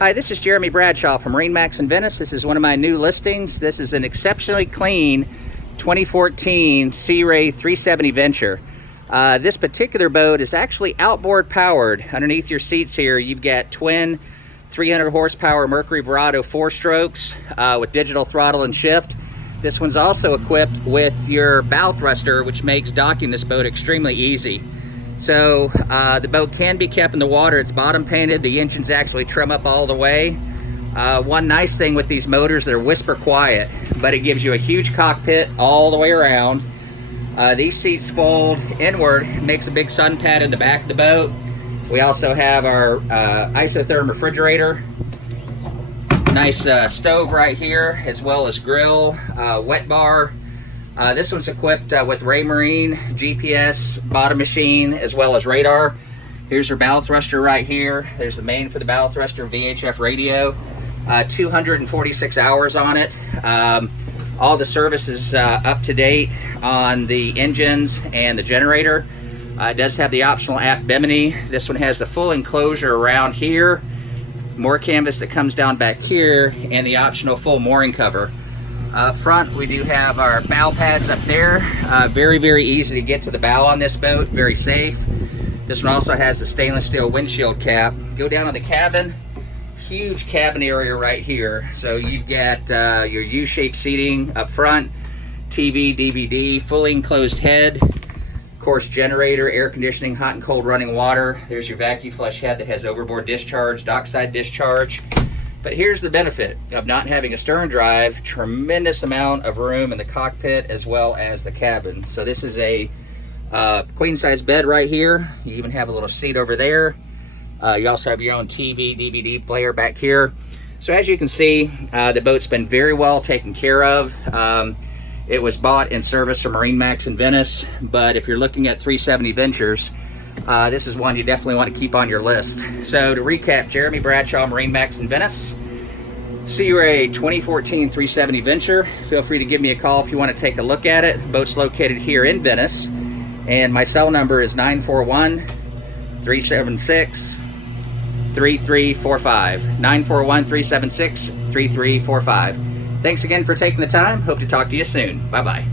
Hi, this is Jeremy Bradshaw from MarineMax Venice. This is one of my new listings. This is an exceptionally clean 2014 Sea Ray 370 Venture. This particular boat is actually outboard powered. Underneath your seats here, you've got twin 300 horsepower Mercury Verado 4-strokes with digital throttle and shift. This one's also equipped with your bow thruster, which makes docking this boat extremely easy. So the boat can be kept in the water. It's bottom painted. The engines actually trim up all the way. One nice thing with these motors, they're whisper quiet, but it gives you a huge cockpit all the way around. These seats fold inward, makes a big sun pad in the back of the boat. We also have our isotherm refrigerator. Nice stove right here, as well as grill, wet bar. This one's equipped with Raymarine, GPS, bottom machine, as well as radar. Here's your bow thruster right here. There's the main for the bow thruster, VHF radio. 246 hours on it. All the service is up to date on the engines and the generator. It does have the optional aft bimini. This one has the full enclosure around here, more canvas that comes down back here, and the optional full mooring cover. Up front, we do have our bow pads up there. Very easy to get to the bow on this boat, very safe. This one also has the stainless steel windshield cap. Go down on the cabin, huge cabin area right here. So you've got your U-shaped seating up front, TV, DVD, fully enclosed head, of course generator, air conditioning, hot and cold running water. There's your vacuum flush head that has overboard discharge, dockside discharge. But here's the benefit of not having a stern drive: tremendous amount of room in the cockpit as well as the cabin. So this is a queen size bed right here. You even have a little seat over there. You also have your own TV, DVD player back here. So as you can see, the boat's been very well taken care of. It was bought and serviced from MarineMax in Venice, but if you're looking at 370 Ventures, this is one you definitely want to keep on your list. So to recap, Jeremy Bradshaw, MarineMax in Venice, Sea Ray 2014 370 Venture. Feel free to give me a call if you want to take a look at it. The boat's located here in Venice, and my cell number is 941-376-3345. 941-376-3345. Thanks again for taking the time. Hope to talk to you soon. Bye-bye.